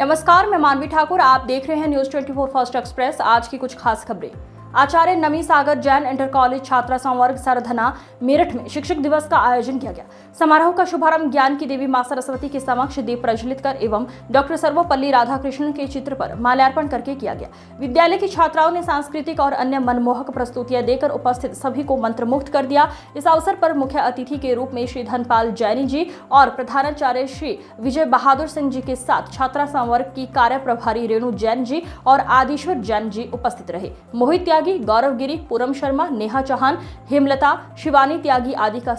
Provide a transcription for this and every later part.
नमस्कार, मैं मानवी ठाकुर। आप देख रहे हैं न्यूज 24 फर्स्ट एक्सप्रेस। आज की कुछ खास खबरें। आचार्य नमी सागर जैन इंटर कॉलेज छात्रा संवर्ग सरधना मेरठ में शिक्षक दिवस का आयोजन किया गया। समारोह का शुभारंभ ज्ञान की देवी मां सरस्वती के समक्ष दीप प्रज्वलित कर एवं डॉक्टर सर्वपल्ली राधाकृष्णन के चित्र पर माल्यार्पण करके किया गया। विद्यालय की छात्राओं ने सांस्कृतिक और अन्य मनमोहक प्रस्तुतियां देकर उपस्थित सभी को मंत्रमुग्ध कर दिया। इस अवसर पर मुख्य अतिथि के रूप में श्री धनपाल जैनी जी और प्रधानाचार्य श्री विजय बहादुर सिंह जी के साथ छात्रा संवर्ग की कार्य प्रभारी रेणु जैन जी और आदिश्वर जैन जी उपस्थित रहे। मोहित त्यागी, गौरव गिरी, पूरम शर्मा, नेहा चौहान, हेमलता, शिवानी त्यागी आदि का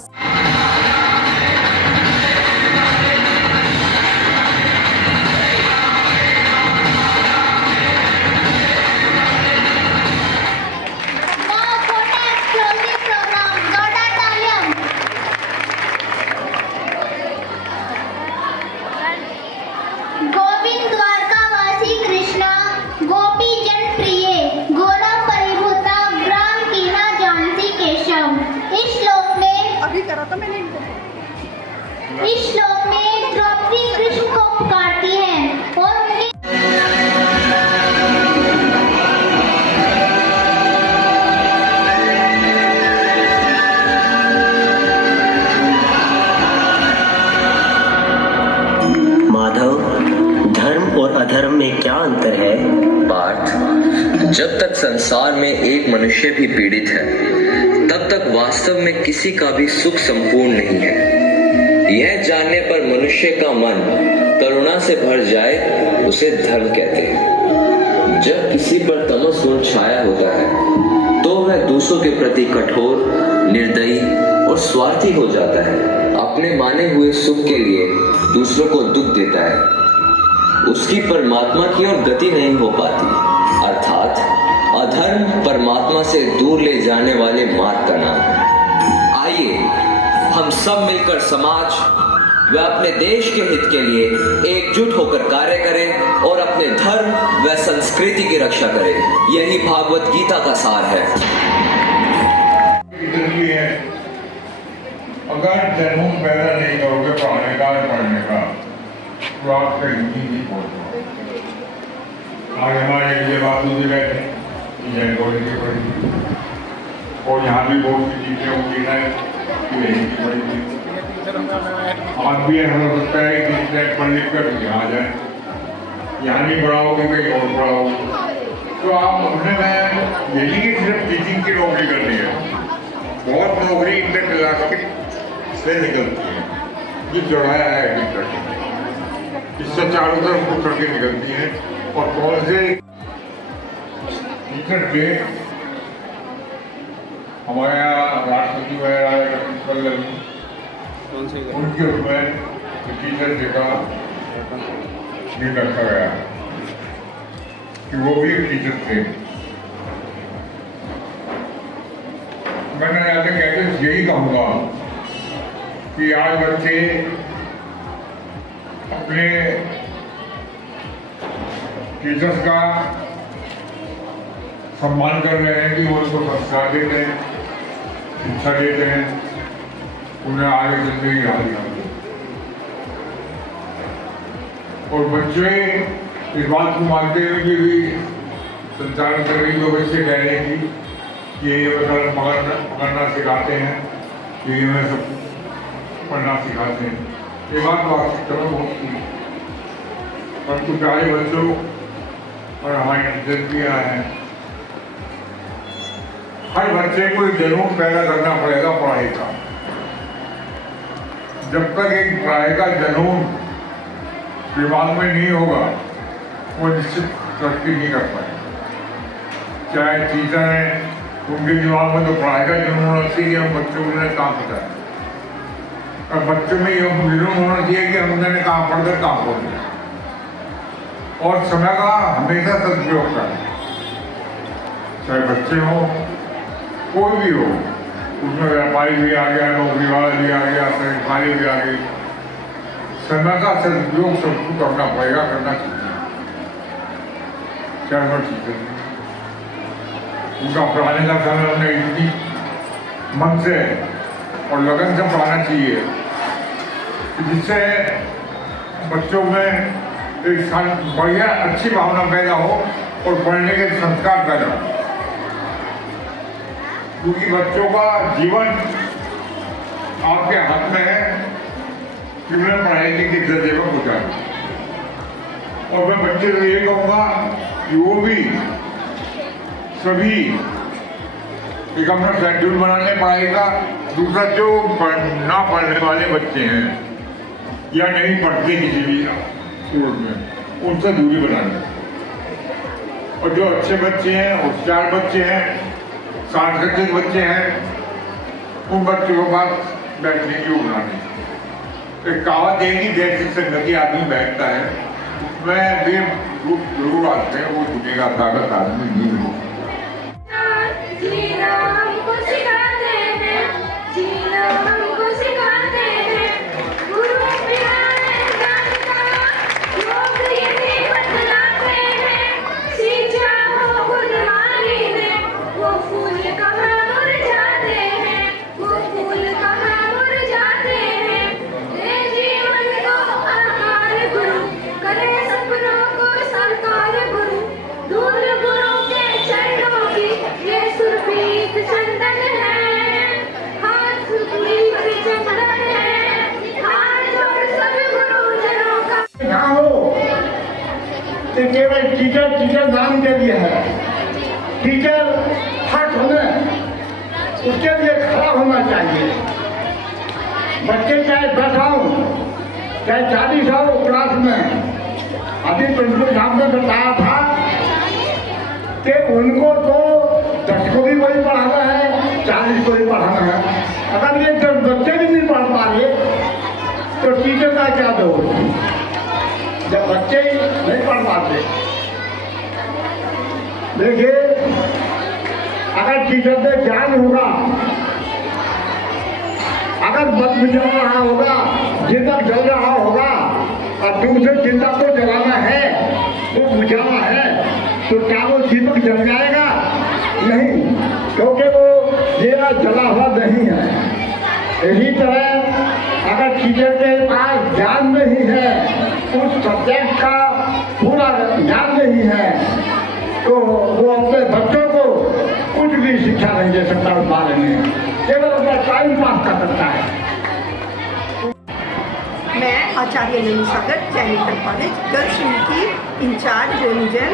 इस श्लोक में द्रौपदी कृष्ण को पुकारती है और उनके माधव, धर्म और अधर्म में क्या अंतर है? पार्थ, जब तक संसार में एक मनुष्य भी पीड़ित है तब तक वास्तव में किसी का भी सुख संपूर्ण नहीं है। यह जानने पर मनुष्य का मन करुणा से भर जाए उसे धर्म कहते हैं। जब किसी पर तमस गुण छाया होता है तो वह दूसरों के प्रति कठोर, निर्दयी और स्वार्थी हो जाता है। अपने माने हुए सुख के लिए दूसरों को दुख देता है। उसकी परमात्मा की ओर गति नहीं हो पाती। अर्थात अधर्म परमात्मा से दूर ले जाने वाले मार्ग का नाम है। आइए हम सब मिलकर समाज व अपने देश के हित के लिए एकजुट होकर कार्य करें और अपने धर्म व संस्कृति की रक्षा करें। यही भागवत गीता का सार है। अगर जन्म पैदा नहीं करोगे पढ़ने का तो आप कहीं नहीं पहुंचोगे। आज हमारे लिए बात होती बैठे जैन कॉलेज की पढ़ी और यहाँ भी बहुत सी चीजें होती है आज भी ऐसा लगता है कि पढ़ लिख कर यहाँ जाए, यहाँ नहीं पढ़ाओगे कहीं और पढ़ाओगे। तो आप हमने मैं यही कि सिर्फ टीचिंग की नौकरी करनी है। बहुत नौकरी इंटर क्लास से निकलती है, जो चढ़ाया है इससे चारों तरफ उतर के निकलती है। और कौन से टीचर थे हमारे यहाँ राष्ट्रपति वगैरह उनके उसमें टीचर डे का भी रखा गया कि वो भी टीचर थे। मैंने यहाँ कहते यही कहूँगा कि आज बच्चे अपने टीचर्स का सम्मान कर रहे हैं कि वो उनको संस्कार देते हैं, शिक्षा देते हैं, उन्हें आगे जिंदगी याद दिलाते हैं। और बच्चे इस बात को मानते हुए कि भी संचालन कर रही जो बच्चे कह रहे हैं कि ये पकड़ना सिखाते हैं, ये हमें सब पढ़ना सिखाते हैं। ये बात वास्तविकता में बहुत थी, परंतु प्यारे बच्चों और हमारे टीचर भी आए हैं। हर बच्चे को एक जुनून पैदा करना पड़ेगा पढ़ाई का। जब तक एक पढ़ाई का जुनून दिमाग में नहीं होगा वो निश्चित तरक्की नहीं कर पाएगा। चाहे टीचर है उनके दिमाग में तो पढ़ाई का जुनून होना चाहिए कि हम बच्चों को उन्हें काम बताएं, और बच्चों में यह जुनून होना चाहिए कि हम उन्हें काम पढ़कर काम कर दें और समय का हमेशा सदुपयोग करें। चाहे बच्चे हों, कोई भी हो, उसमें व्यापारी भी आ गया, नौकरी वाला भी आ गया, सरकारी भी आ गई। समय का सदुपयोग सबको करना पड़ेगा, करना चाहिए। चाहे वो ठीक है, उनका पढ़ाने का समय हमने इतनी मन से और लगन से पढ़ाना चाहिए जिससे बच्चों में एक बढ़िया अच्छी भावना पैदा हो और पढ़ने के संस्कार पैदा हो, क्योंकि बच्चों का जीवन आपके हाथ में है कि उन्हें पढ़ाई के किस दर्जे पर पहुंचाए। और मैं बच्चे को ये कहूँगा कि वो भी सभी एक अपना शेड्यूल बना लें पढ़ाई का। दूसरा, जो ना पढ़ने वाले बच्चे हैं या नहीं पढ़ते किसी भी स्कूल में, उनसे दूरी बना लें। और जो अच्छे बच्चे हैं, होशियार बच्चे हैं, सांस्कृतिक बच्चे हैं, उन बच्चों के पास बैठने की बना लें। एक कहावत है कि देश की संगति आदमी बैठता है, उसमें भी जरूर आते हैं, वो दुनिया का ताकत आदमी नहीं हो। जीना हमको सिखाते हैं, जीना हमको सिखाते हैं, गुरु प्यारे ज्ञान का योग यही बतलाते हैं। सींचा हो बुद्धि ने, वो फूल कहाँ मुरझाते हैं, वो फूल कहाँ मुरझाते हैं। ये जीवन को आकार गुरु करे, सपनों को साकार गुरु, दूर गुरु के चरणों की ये सुरभीत चंदन है, हाथ सुरभीत चंदन है, हाथ जोड़ सभी गुरुजनों का। यहाँ हो तो केवल टीचर नाम के लिए है। टीचर हट होने उसके लिए खड़ा होना चाहिए। बच्चे चाहे 10 हो चाहे 40 हो क्लास में, अभी प्रिंसिपल साहब ने बताया था कि उनको तो 10 को भी वही पढ़ाना है, 40 को भी पढ़ाना है। अगर ये 10 बच्चे भी नहीं पढ़ पा रहे तो टीचर का क्या दोष, जब बच्चे ही नहीं पढ़ पाते। देखिए, अगर टीचर में ज्ञान होगा, अगर बल्ब जल रहा होगा, दीपक जल रहा होगा और दूसरे चिंता को जलाना है, वो बुझाना है, तो क्या वो दीपक जल जाएगा? नहीं, क्योंकि वो मेरा जला हुआ नहीं है। इसी तरह अगर टीचर के पास ज्ञान नहीं है, उस सब्जेक्ट का पूरा ज्ञान नहीं है, तो वो अपने बच्चों को कुछ भी शिक्षा नहीं दे सकता उस बारे में, केवल अपना टाइम पास कर सकता है। मैं Acharya Nami Sagar Jain inter college girls wing की इंचार्ज रेंजर।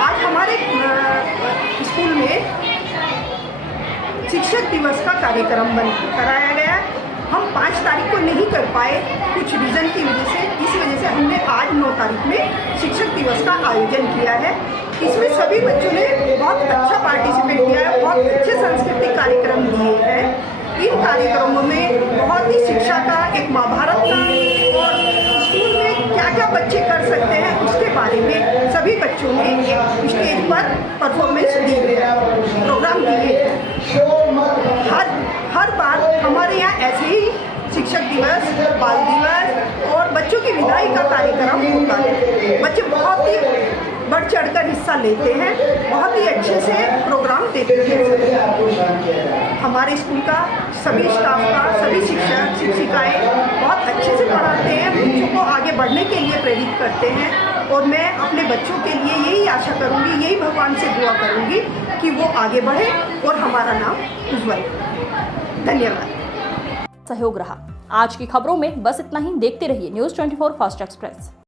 आज हमारे स्कूल में शिक्षक दिवस का कार्यक्रम कराया गया। हम 5 तारीख को नहीं कर पाए कुछ रीज़न की वजह से, इस वजह से हमने आज 9 तारीख में शिक्षक दिवस का आयोजन किया है। इसमें सभी बच्चों ने बहुत अच्छा पार्टिसिपेट किया है, बहुत अच्छे सांस्कृतिक कार्यक्रम दिए हैं। इन कार्यक्रमों में बहुत ही शिक्षा का, एक महाभारत का और स्कूल में क्या क्या बच्चे कर सकते हैं उसके बारे में सभी बच्चों ने एक स्टेज पर परफॉर्मेंस दी है, प्रोग्राम दिए हैं। हर बार हमारे यहाँ ऐसे ही शिक्षक दिवस, बाल दिवस और बच्चों की विदाई का कार्यक्रम होता है। बच्चे बहुत ही बढ़ चढ़कर हिस्सा लेते हैं, बहुत ही अच्छे से प्रोग्राम देते हैं। हमारे स्कूल का सभी स्टाफ का, सभी शिक्षक शिक्षिकाएं बहुत अच्छे से पढ़ाते हैं, बच्चों को आगे बढ़ने के लिए प्रेरित करते हैं। और मैं अपने बच्चों के लिए यही आशा करूंगी, यही भगवान से दुआ करूंगी कि वो आगे बढ़े और हमारा नाम उज्जवल। धन्यवाद। सहयोग रहा। आज की खबरों में बस इतना ही। देखते रहिए न्यूज़ 24 फास्ट एक्सप्रेस।